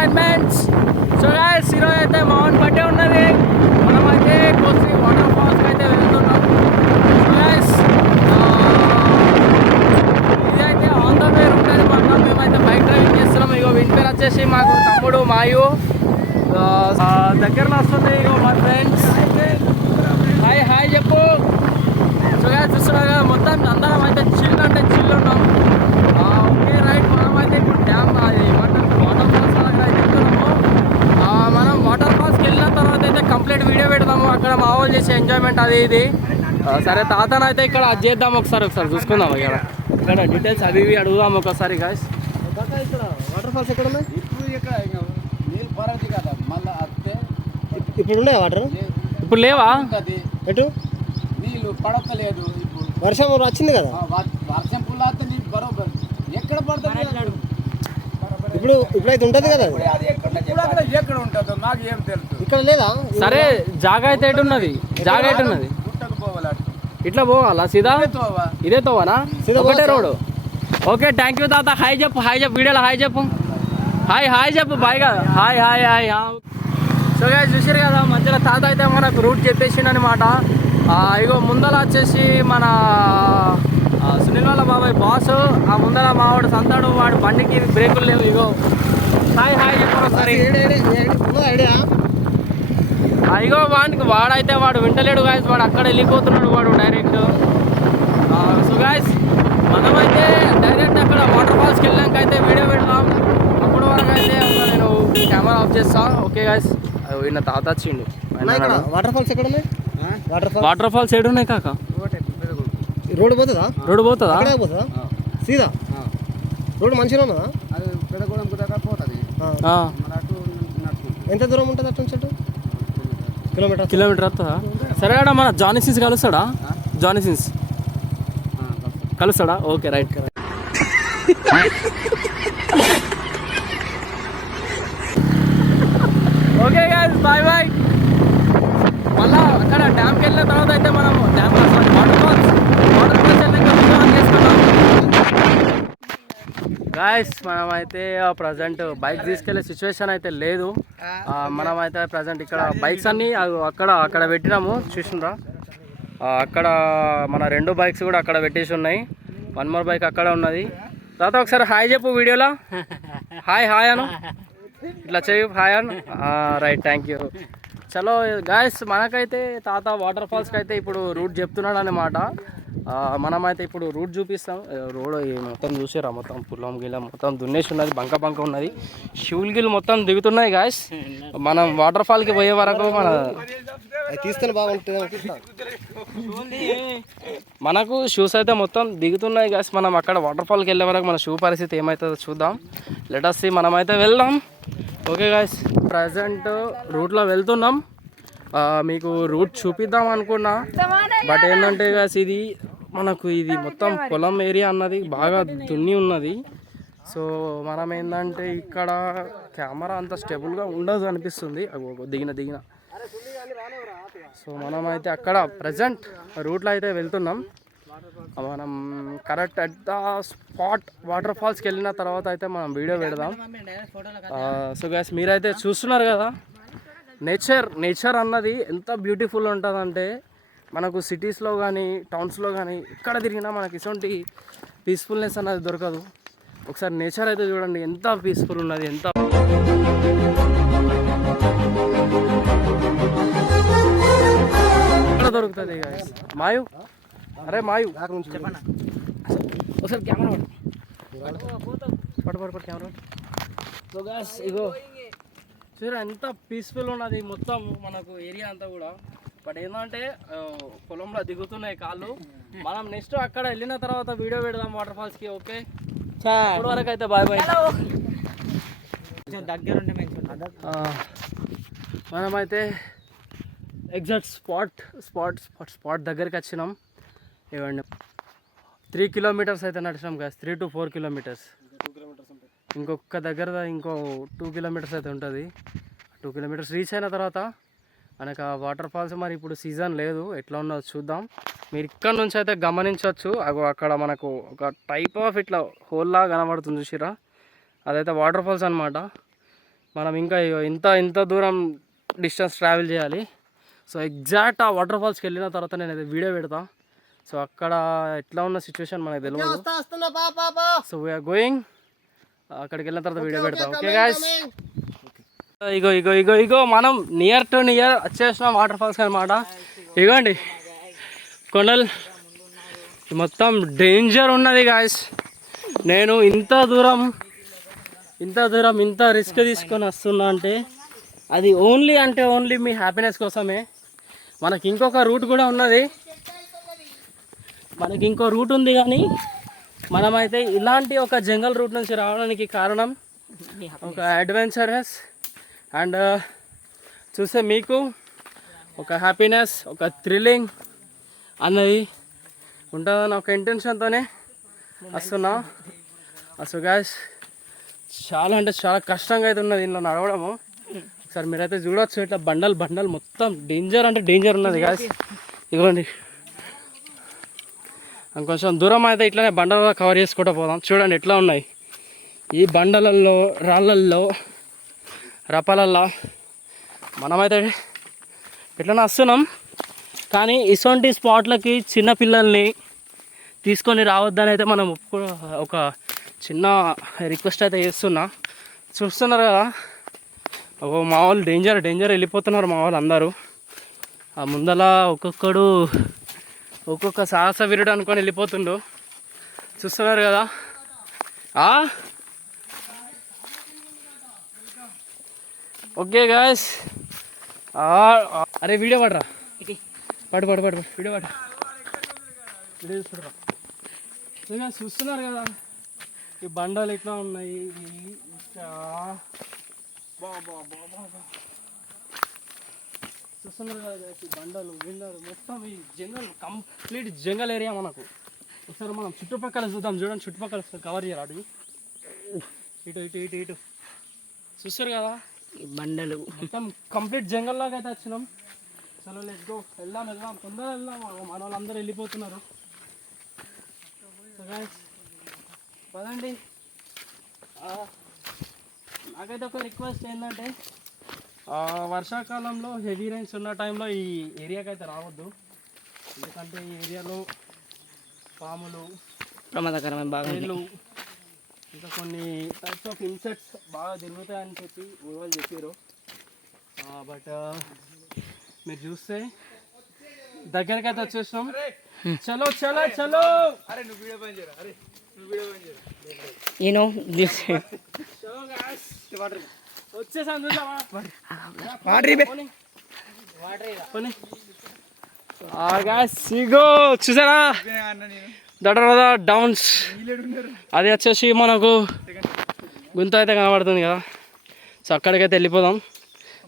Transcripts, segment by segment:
Enjoyments. So guys ఈరోజు అయితే మౌన్ birthday ఉన్నది. మనమైతే కోసి వాటర్ ఫాల్స్కి అయితే వెళ్తున్నాం. సో గైస్ ఇది అయితే ఆన్ ద వే ఉంటుంది మాట. మేమైతే బైక్ డ్రైవింగ్ చేస్తున్నాం. ఇగో వీటి పేరు వచ్చేసి మాకు తమ్ముడు మాయు. దగ్గరలో వస్తుంది ఇగో మా ఫ్రెండ్స్. హాయ్ హాయ్ చెప్పు. సో గైస్ చూస్తున్నారు కదా, మొత్తం అందరం అయితే చిల్ అంటే చిల్ ఉన్నాం. ఓకే రైట్, మనమైతే ఇప్పుడు డ్యామ్ ఏమంటారు వాటర్ ఫాల్స్ దగ్గర అయితే వెళ్తున్నాము. మనం వాటర్ ఫాల్స్కి వెళ్ళిన తర్వాత అయితే కంప్లీట్ వీడియో పెడతాము. అక్కడ మా వాళ్ళు చేసే ఎంజాయ్మెంట్ అది ఇది. సరే తాతనైతే ఇక్కడ అది చేద్దాం, ఒకసారి చూసుకుందాం. ఇక్కడ డీటెయిల్స్ అవి ఇవి అడుగుదాం ఒకసారి గాయస్. వాటర్ ఫాల్స్ ఎక్కడ ఉన్నాయి? నీళ్ళు పరది కదా, మళ్ళీ అత్తే ఇప్పుడు ఉన్నాయి వాటర్. ఇప్పుడు లేవా? ఎటు నీళ్ళు పడతలేదు. ఇప్పుడు వర్షం వచ్చింది కదా, వర్షం పుల్ల నీళ్ళు బరోబర్ ఎక్కడ పడుతుంది. ఇప్పుడైతే ఉంటుంది కదా. ఎక్కడ ఉంటుందో నాకు ఏం తెలుసు. ఇక్కడ లేదా? సరే జాగా అయితే ఎటున్నది? జాగా ఎటున్నది? ఇట్లా పోవాలా సీదా? ఇదే తోవనా? ఒకటే రోడ్డు. ఓకే థ్యాంక్ యూ తాత. హాయ్ చెప్పు, హాయ్ చెప్పు, వీడియోలో హాయ్ చెప్పు. హాయ్ హాయ్ చెప్పు, బాయ్ కదా. Hi hi hi. So guys చూసారు కదా, మధ్యలో తాత అయితే మనకు రూట్ చెప్పేసిండు అనమాట. ఇగో ముందర వచ్చేసి మన సునీల్ వాళ్ళ బాబాయ్ బాస్. ఆ ముందర మావాడు సంతాడు, వాడు బండికి బ్రేకులు లేవు. ఇగో హాయ్ హాయ్ చెప్పారు ఒకసారి. ఇగో వాడైతే వాడు వింటలేడు గాయస్, వాడు అక్కడ వెళ్ళిపోతున్నాడు వాడు డైరెక్ట్. సో గాయస్ మనమైతే డైరెక్ట్ అక్కడ వాటర్ ఫాల్స్కి వెళ్ళాక అయితే వీడియో పెడతాం. అప్పటి వరకు అయితే నేను కెమెరా ఆఫ్ చేస్తా. ఓకే గాయస్, ఈయన తాత వచ్చిండు. వాటర్ ఫాల్స్ ఎక్కడ ఉన్నాయి? వాటర్ ఫాల్స్ ఏడు ఉన్నాయి కాక? రోడ్డు పోతుందా? రోడ్డు పోతుందా? పోతుందా సీదా? రోడ్డు మంచిగా ఉన్నదా? అది పెదగూడెం దాకా పోతుంది. ఎంత దూరం ఉంటుంది అటు నుంచి? కిలోమీటర్ వస్తుందా? సరే అడా మన జానీ సిన్స్ కలుస్తాడా? జానీ సిన్స్ కలుస్తాడా? Okay right. Okay guys bye bye. మళ్ళా అక్కడ డ్యామ్కి వెళ్ళిన తర్వాత అయితే మనం డ్యామ్ వాటర్ ఫాల్స్ చేసుకున్నాం గాయస్. మనమైతే ప్రజెంట్ బైక్ తీసుకెళ్లే సిచ్యువేషన్ అయితే లేదు. మనమైతే ప్రజెంట్ ఇక్కడ బైక్స్ అన్నీ అక్కడ పెట్టినాము. చూసినరా, అక్కడ మన 2 బైక్స్ కూడా అక్కడ పెట్టేసి ఉన్నాయి. 1 మోర్ బైక్ అక్కడ ఉన్నది. తర్వాత ఒకసారి హాయ్ చెప్పు వీడియోలో. హాయ్ హాయ్ అను, ఇట్లా చేయు hi Anu. Right thank you. చలో గాయస్, మనకైతే తాత వాటర్ ఫాల్స్కి అయితే ఇప్పుడు రూట్ చెప్తున్నాడు అన్నమాట. మనమైతే ఇప్పుడు రూట్ చూపిస్తాం. రోడ్ మొత్తం చూసారా, మొత్తం పుల్లం గిల్లం మొత్తం దున్నేసి ఉన్నది, బంక ఉన్నది. షూల్ గిల్ మొత్తం దిగుతున్నాయి గాయస్. మనం వాటర్ ఫాల్కి పోయే వరకు తీస్తే బాగుంటుంది. మనకు షూస్ అయితే మొత్తం దిగుతున్నాయి గాయస్. మనం అక్కడ వాటర్ ఫాల్కి వెళ్ళే వరకు మన షూ పరిస్థితి ఏమవుతుందో చూద్దాం. లెట్ us see, మనమైతే వెళ్దాం. ఓకే గాయస్, ప్రజెంట్ రూట్లో వెళ్తున్నాం. మీకు రూట్ చూపిద్దాం అనుకున్నా, బట్ ఏంటంటే గాయస్ ఇది మొత్తం పొలం ఏరియా అన్నది బాగా దున్ని ఉన్నది. సో మనం ఏంటంటే ఇక్కడ కెమెరా అంత స్టేబుల్గా ఉండదు అనిపిస్తుంది. దిగిన సో మనమైతే అక్కడ ప్రజెంట్ రూట్లో అయితే వెళ్తున్నాం. మనం correct at the spot water ఫాల్స్కి వెళ్ళిన తర్వాత అయితే మనం వీడియో పెడదాం. సో గైస్ మీరైతే చూస్తున్నారు కదా, నేచర్ అన్నది ఎంత బ్యూటిఫుల్ ఉంటుందంటే మనకు సిటీస్లో కానీ టౌన్స్లో కానీ ఎక్కడ తిరిగినా మనకి ఇటువంటి పీస్ఫుల్నెస్ అన్నది దొరకదు. ఒకసారి నేచర్ అయితే చూడండి ఎంత పీస్ఫుల్ ఉన్నది, ఎంత ఎక్కడ దొరుకుతుంది గాయస్. మాయు, అరే మాయు ఒకసారి కెమెరా పట్టు కెమెరా. సో గాయస్ ఇగో చూడ ఎంత పీస్ఫుల్ ఉన్నది మొత్తం మనకు ఏరియా అంతా కూడా. బట్ ఏంటంటే పొలంలో దిగుతున్నాయి కాళ్ళు. మనం నెక్స్ట్ అక్కడ వెళ్ళిన తర్వాత వీడియో పెడదాం వాటర్ ఫాల్స్కి. ఓకే ఇప్పటి వరకు అయితే బాయ్ బాయ్. మనమైతే ఎగ్జాక్ట్ స్పాట్ దగ్గరికి వచ్చినాం. ఇవ్వండి 3 కిలోమీటర్స్ అయితే నడిచినాం కదా, 3 to 4 కిలోమీటర్స్. ఇంకొక దగ్గర ఇంకో 2 కిలోమీటర్స్ అయితే ఉంటుంది. 2 కిలోమీటర్స్ రీచ్ అయిన తర్వాత మనకు వాటర్ ఫాల్స్ మరి ఇప్పుడు సీజన్ లేదు, ఎట్లా ఉన్నదో చూద్దాం. మీరు ఇక్కడ నుంచి అయితే గమనించవచ్చు, అక్కడ మనకు ఒక టైప్ ఆఫ్ ఇట్లా హోల్లా కనబడుతుంది చూసిరా, అదైతే వాటర్ ఫాల్స్ అనమాట. మనం ఇంకా ఇంత ఇంత దూరం డిస్టెన్స్ ట్రావెల్ చేయాలి. సో ఎగ్జాక్ట్ ఆ వాటర్ ఫాల్స్కి వెళ్ళిన తర్వాత నేను అది వీడియో పెడతా. సో అక్కడ ఎట్లా ఉన్న సిచ్యువేషన్ మనకు తెలియదు. సో వీఆర్ గోయింగ్, అక్కడికి వెళ్ళిన తర్వాత వీడియో పెడతాం. ఓకే గాయస్, ఇగో ఇగో ఇగో ఇగో మనం నియర్ టు నియర్ వచ్చేసినాం వాటర్ ఫాల్స్ అనమాట. ఇగోండి కొండలు మొత్తం డేంజర్ ఉన్నది గాయస్. నేను ఇంత దూరం ఇంత రిస్క్ తీసుకొని వస్తున్నా అంటే అది ఓన్లీ అంటే ఓన్లీ మీ హ్యాపీనెస్ కోసమే. మనకి ఇంకొక రూట్ కూడా ఉన్నది, మనకి ఇంకో రూట్ ఉంది, కానీ మనమైతే ఇలాంటి ఒక జంగల్ రూట్ నుంచి రావడానికి కారణం ఒక అడ్వెంచరస్ అండ్ చూస్తే మీకు ఒక హ్యాపీనెస్, ఒక థ్రిల్లింగ్ అన్నది ఉంటుందని ఒక ఇంటెన్షన్తోనే వస్తున్నా. సో గాయస్ చాలా అంటే చాలా కష్టంగా అయితే ఉన్నది ఇంట్లో నడవడము. ఒకసారి మీరైతే చూడవచ్చు, ఇట్లా బండలు మొత్తం డేంజర్ అంటే డేంజర్ ఉన్నది గాయస్. ఇదిగోండి కొంచెం దూరం అయితే ఇట్లానే బండలు కవర్ చేసుకుంటూ పోదాం. చూడండి ఎట్లా ఉన్నాయి ఈ బండలల్లో, రాళ్ళల్లో, రపాలల్లో మనమైతే ఎట్లనే వస్తున్నాం. కానీ ఇటువంటి స్పాట్లకి చిన్నపిల్లల్ని తీసుకొని రావద్దని అయితే మనం ఒక చిన్న రిక్వెస్ట్ అయితే చేస్తున్నా. చూస్తున్నారు కదా, మా వాళ్ళు డేంజర్ వెళ్ళిపోతున్నారు మా వాళ్ళు అందరూ. ఆ ముందల ఒక్కొక్క సాహస వీరుడు అనుకొని వెళ్ళిపోతుండు. చూస్తున్నారు కదా. ఓకే గాయస్, అరే వీడియో పడరా, పడు వీడియో తీసుకుంటారా. చూస్తున్నారు కదా ఈ బండలు ఎట్లా ఉన్నాయి. చూస్తున్నారు కదా ఈ బండలు మొత్తం ఈ జంగల్, కంప్లీట్ జంగల్ ఏరియా మనకు. ఒకసారి మనం చుట్టుపక్కల చూద్దాం. చూడండి చుట్టుపక్కల కవర్ చేయాలి. అడుగు ఇటు చూస్తారు కదా ఈ బండలు మొత్తం కంప్లీట్ జంగల్ లాగా అయితే వచ్చినాం. చలో లెట్స్ గో, వెళ్దాం తొందరగా వెళ్దాం. మన వాళ్ళందరూ వెళ్ళిపోతున్నారు. పదండి. నాకైతే ఒక రిక్వెస్ట్ ఏంటంటే వర్షాకాలంలో హెవీ రైన్స్ ఉన్న టైంలో ఈ ఏరియాకి అయితే రావద్దు. ఎందుకంటే ఈ ఏరియాలో పాములు, ప్రమాదకరమైన బాగా ఇంకా కొన్ని టైప్స్ ఆఫ్ ఇన్సెక్ట్స్ బాగా తిరుగుతాయని చెప్పి ఊరు చెప్పారు. బట్ మీరు చూస్తే దగ్గరికి అయితే వచ్చేసినాం. చలో చలో చలో. వచ్చేసాను చూసారా దడ డౌన్స్. అది వచ్చేసి మనకు గుంత అయితే కనబడుతుంది కదా. సో అక్కడికైతే వెళ్ళిపోదాం.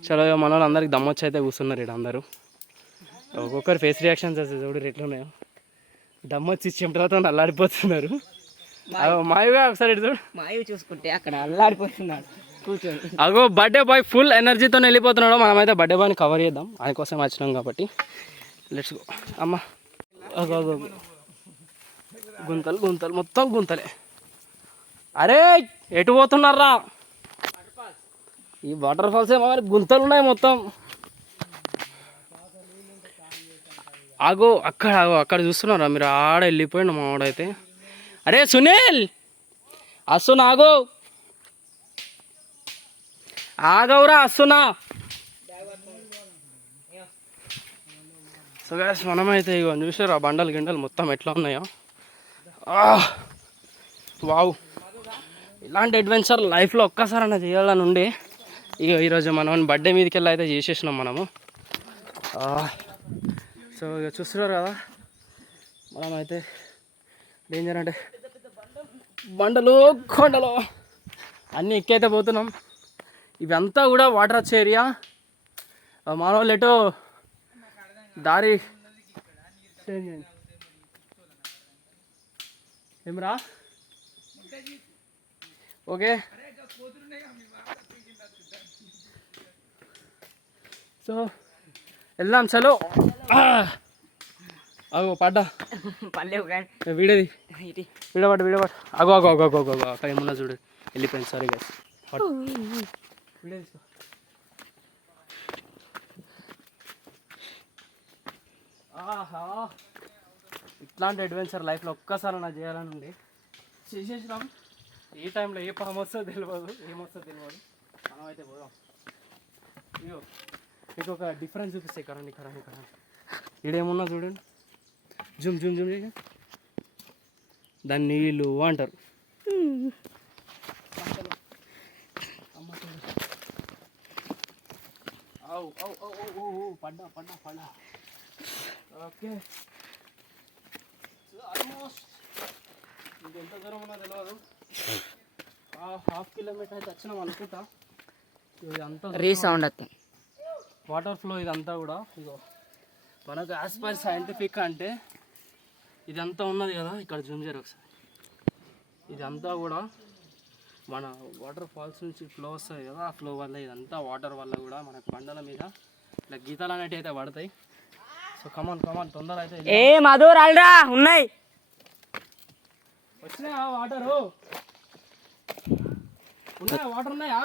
చలో మన వాళ్ళు అందరికి దమ్మొచ్చి అయితే కూర్చున్నారు ఇక్కడ అందరూ. ఒక్కొక్కరు ఫేస్ రియాక్షన్స్ వస్తాయి చూడు ఎట్లా ఉన్నాయో. దమ్మొచ్చి చెమటలతో అల్లాడిపోతున్నారు. మాయగా ఒకసారి చూడు, మాయవి చూసుకుంటే అక్కడ అల్లాడిపోతున్నాడు కూర్చొని. అగో బర్త్డే బాయ్ ఫుల్ ఎనర్జీతో వెళ్ళిపోతున్నాడు. మనమైతే బర్త్డే బాయ్ని కవర్ చేద్దాం, ఆయనకోసం వచ్చినాం కాబట్టి. Let's go. అమ్మ అగో గుంతలు మొత్తం గుంతలే. అరే ఎటు పోతున్నారా? ఈ వాటర్ ఫాల్స్ ఏమో గుంతలు ఉన్నాయి మొత్తం. అక్కడ చూస్తున్నారా మీరు? ఆడ వెళ్ళిపోయిండు మా వాడైతే. అరే సునీల్ అస్సునా ఆగవురా అస్సునా. సో గాయ్స్ మనమైతే ఇగో చూసారు ఆ బండలు గిండలు మొత్తం ఎట్లా ఉన్నాయో. వావ్, ఇలాంటి అడ్వెంచర్ లైఫ్లో ఒక్కసారైనా చేయాలని ఉండే. ఇక ఈరోజు మనం బర్త్డే మీదకి వెళ్ళి అయితే చేసేసినాం మనము. సో ఇక చూస్తున్నారు కదా, మనమైతే డేంజర్ అంటే బండలు కొండలు అన్నీ ఎక్కైతే పోతున్నాం. ఇవంతా కూడా వాటర్ వచ్చే ఏరియా. మన వాళ్ళు ఎటో దారి చేంజ్ అయింది. ఏమరా ఓకే. సో వెళ్దాం చలో. అగో పడ్డా వీడేది వీడబట్టు అగో అక్కడ ఏమన్నా చూడు వెళ్ళిపోయింది. Sorry guys. వీడియో తీసుకో. ఆహా, ఇట్లాంటి అడ్వెంచర్ లైఫ్లో ఒక్కసారి నాకు చేయాలని ఉంది. చేసేసినాం. ఈ టైంలో ఏ పాము వస్తుందో తెలియదు, ఏమొస్తుందో తెలియదు. మనం అయితే పోదాం. ఇగో మీకు ఒక డిఫరెన్స్ చూపిస్తాయి. ఇక్కడ ఇడేమున్నా చూడండి. జూమ్ జూమ్ జూమ్ చేయ. దాన్ని నీళ్ళు అంటారు. పడ్డా పడ్డా పడ్డా. ఓకే, ఆల్మోస్ట్ ఇంకెంత దూరం ఉన్నా తెలియదు. 1/2 కిలోమీటర్ అయితే వచ్చినాం అనుకుంటా. ఇదంతా రీసౌండ్ వస్తుంది. వాటర్ ఫ్లో ఇదంతా కూడా. ఇగో మనకు యాజ్ పర్ సైంటిఫిక్ అంటే ఇదంతా ఉన్నది కదా, ఇక్కడ జూమ్ చేయరు ఒకసారి. ఇదంతా కూడా మన వాటర్ ఫాల్స్ నుంచి ఫ్లో వస్తుంది కదా, ఆ ఫ్లో వల్ల ఇదంతా వాటర్ వల్ల కూడా మనకు బండల మీద ఇట్లా గీతలు అనేవి అయితే పడతాయి. సో కమాన్ కమాన్ తొందర అయితే ఏ మధు రాలరా ఉన్నాయి. వచ్చినాయా వాటరు? ఉన్నాయా వాటర్ ఉన్నాయా?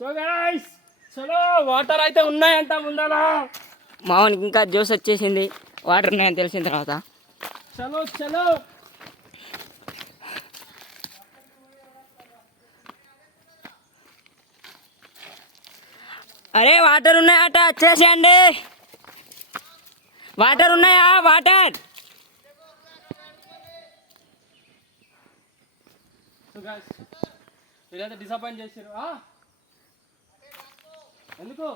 సో గైస్ చలో, వాటర్ అయితే ఉన్నాయంట ముందర. మామూలుగా ఇంకా జ్యూస్ వచ్చేసింది, వాటర్ ఉన్నాయని తెలిసిన తర్వాత. చలో చలో. అరే వాటర్ ఉన్నాయట, వచ్చేసేయండి. వాటర్ ఉన్నాయా? వాటర్. సో గైస్ వీళ్ళైతే డిసప్పాయింట్ చేసారు. ఎందుకు?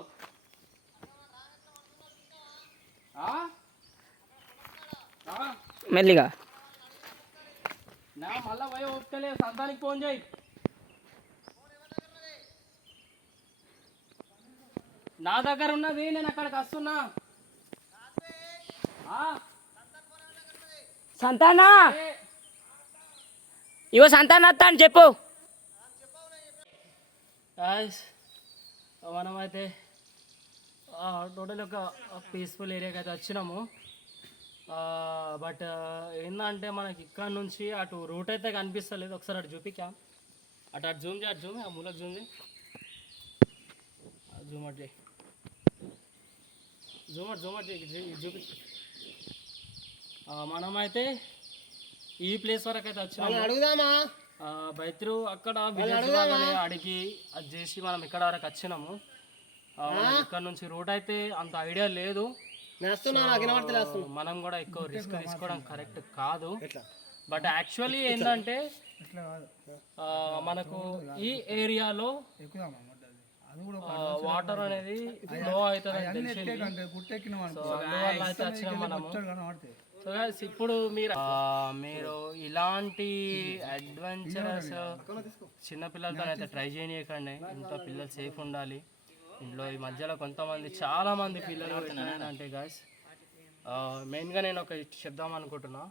మెల్లిగా నా మళ్ళా పోయి ఒప్పుకోలే. సంతానికి ఫోన్ చేయి. నా దగ్గర ఉన్నది, నేను అక్కడికి వస్తున్నా. సంతానా, ఇవో సంతాన అత్త అని చెప్పు. మనమైతే టోటల్ ఒక పీస్ఫుల్ ఏరియాకి అయితే వచ్చినాము. బట్ ఏంటంటే మనకి ఇక్కడ నుంచి అటు రూట్ అయితే కనిపిస్తలేదు. ఒకసారి అటు చూపికా. అటు అటు జూమ్ చేయి, అటు జూమ్, ఆ మూలకు జూమ్ చేయి, జూమ్ అట్ చేయి, జూమ్ అట్ చేయి, చూపి. మనమైతే ఈ ప్లేస్ వరకు అయితే వచ్చినాము. అడుగుదామా? బైత్రు అక్కడ విలేజ్ వాళ్ళని అడిగి అది చేసి మనం ఇక్కడ వరకు వచ్చినాము. ఇక్కడ నుంచి రూట్ అయితే అంత ఐడియా లేదు. మనం కూడా ఎక్కువ రిస్క్ తీసుకోవడం కరెక్ట్ కాదు. బట్ యాక్చువల్లీ ఏంటంటే మనకు ఈ ఏరియాలో వాటర్ అనేది ఫ్లో అవుతుంది అని తెలిసింది. సో అందువల్ల అయితే వచ్చినాం మనము. సో గైస్ ఇప్పుడు మీరు ఇలాంటి అడ్వెంచరస్ చిన్నపిల్లలతో అయితే ట్రై చేయకండి. ఇంట్లో పిల్లలు సేఫ్ ఉండాలి. ఇంట్లో ఈ మధ్యలో కొంతమంది చాలామంది పిల్లలు అంటే గాయస్ మెయిన్గా నేను ఒక చెప్దాం అనుకుంటున్నా.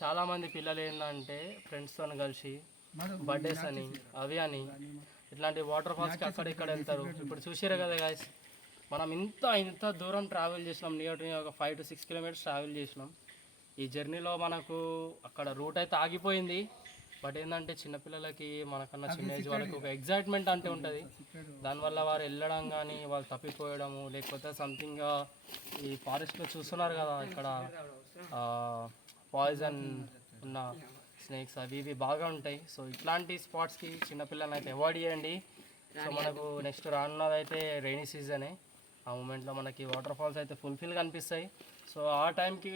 చాలామంది పిల్లలు ఏంటంటే ఫ్రెండ్స్తో కలిసి బర్త్డేస్ అని అవి అని ఇట్లాంటి వాటర్ ఫాల్స్కి అక్కడ ఇక్కడ వెళ్తారు. ఇప్పుడు చూసారు కదా గాయస్, మనం ఇంత దూరం ట్రావెల్ చేసినాం. నియర్ ఒక 5 to 6 kilometers ట్రావెల్ చేసినాం. ఈ జర్నీలో మనకు అక్కడ రూట్ అయితే ఆగిపోయింది. బట్ ఏంటంటే చిన్నపిల్లలకి మనకన్నా చిన్న ఏజ్ వాళ్ళకి ఒక ఎగ్జైట్మెంట్ అంటే ఉంటుంది. దానివల్ల వారు వెళ్ళడం కానీ వాళ్ళు తప్పిపోయడము, లేకపోతే సంథింగ్ ఈ ఫారెస్ట్లో చూస్తున్నారు కదా, ఇక్కడ పాయిజన్ ఉన్న స్నేక్స్ అవి ఇవి బాగా ఉంటాయి. సో ఇట్లాంటి స్పాట్స్కి చిన్నపిల్లలని అయితే అవాయిడ్ చేయండి. సో మనకు నెక్స్ట్ రానున్నది అయితే రైనీ సీజనే. ఆ మూమెంట్లో మనకి వాటర్ ఫాల్స్ అయితే ఫుల్ఫిల్ కనిపిస్తాయి. సో ఆ టైంకి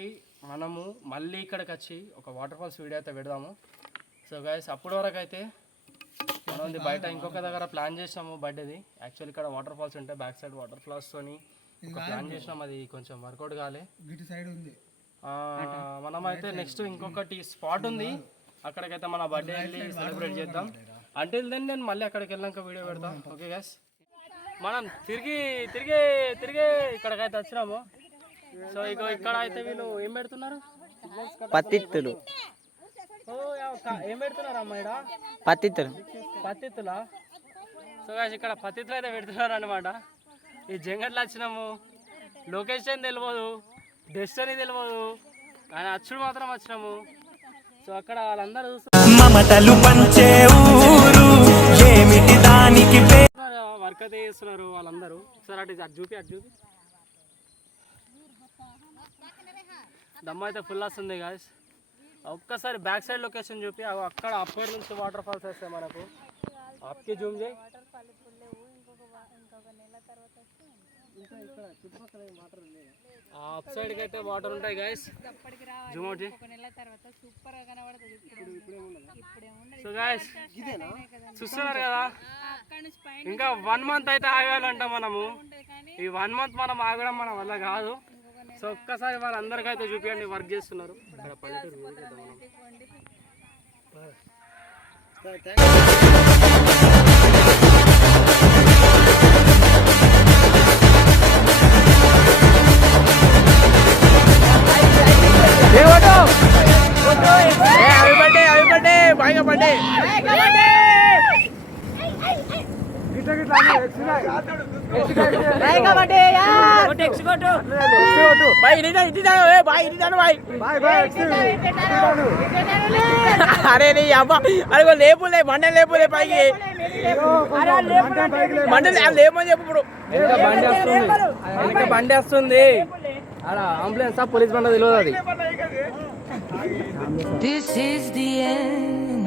మనము మళ్ళీ ఇక్కడికి వచ్చి ఒక వాటర్ ఫాల్స్ వీడియో అయితే పెడదాము. సో గైస్ అప్పటి వరకు అయితే మనం బయట ఇంకొక దగ్గర ప్లాన్ చేసినాము బర్త్డేది. యాక్చువల్లీ ఇక్కడ వాటర్ ఫాల్స్ ఉంటాయి, బ్యాక్ సైడ్ వాటర్ ఫాల్స్తోని ఒక ప్లాన్ చేసినాం. అది కొంచెం వర్కౌట్ కాలే. మనమైతే నెక్స్ట్ ఇంకొకటి స్పాట్ ఉంది, అక్కడికైతే మన బర్త్డే వెళ్ళి సెలబ్రేట్ చేద్దాం. అంటిల్ దెన్ నేను మళ్ళీ అక్కడికి వెళ్ళాక వీడియో పెడతాం. ఓకే గైస్, మనం తిరిగి తిరిగి తిరిగి ఇక్కడికైతే వచ్చినాము. సో ఇక ఇక్కడ అయితే వీళ్ళు ఏం పెడుతున్నారు? పత్తిత్తులు. ఏం పెడుతున్నారు అమ్మా ఇక్కడ? పత్తిత్తులా? సో గైస్ ఇక్కడ పత్తిత్తులు అయితే పెడుతున్నారు అనమాట. ఈ జంగట్లో వచ్చినాము, లొకేషన్ తెలియదు, డెస్టినీ తెలియదు, కానీ అచ్చుడు మాత్రం వచ్చినాము. సో అక్కడ వాళ్ళందరూ మమతలు పంచే ఊరు ఏమి వర్క్ అయితే చేస్తున్నారు వాళ్ళందరూ. సార్ అటు చూపి దమ్మ అయితే ఫుల్ వస్తుంది గాయస్. ఒక్కసారి బ్యాక్ సైడ్ లొకేషన్ చూపి అక్కడ అప్పటి నుంచి వాటర్ ఫాల్స్ వస్తాయి మనకు. ఆప్కి జూమ్ చేయి. అప్ సైడ్కి అయితే వాటర్ ఉంటాయి గాయస్. జూమ్ అవుట్ చేయి. సో గాయస్ చూస్తున్నారు కదా, ఇంకా 1 month అయితే ఆగాలంట మనము. ఈ 1 month మనం ఆగడం మన వల్ల కాదు. సో ఒక్కసారి వాళ్ళందరికైతే చూపించండి వర్క్ చేస్తున్నారు. ఇక్కడ పల్లెటూరు అరే నీ అబ్బా అరే లేపులే బండ లేపులే పైకి బండ లేమని చెప్పు. ఇప్పుడు ఇంకా బండి వస్తుంది అలా అంబులెన్స్ పోలీస్ బండి తెలియదు అది. This is the end.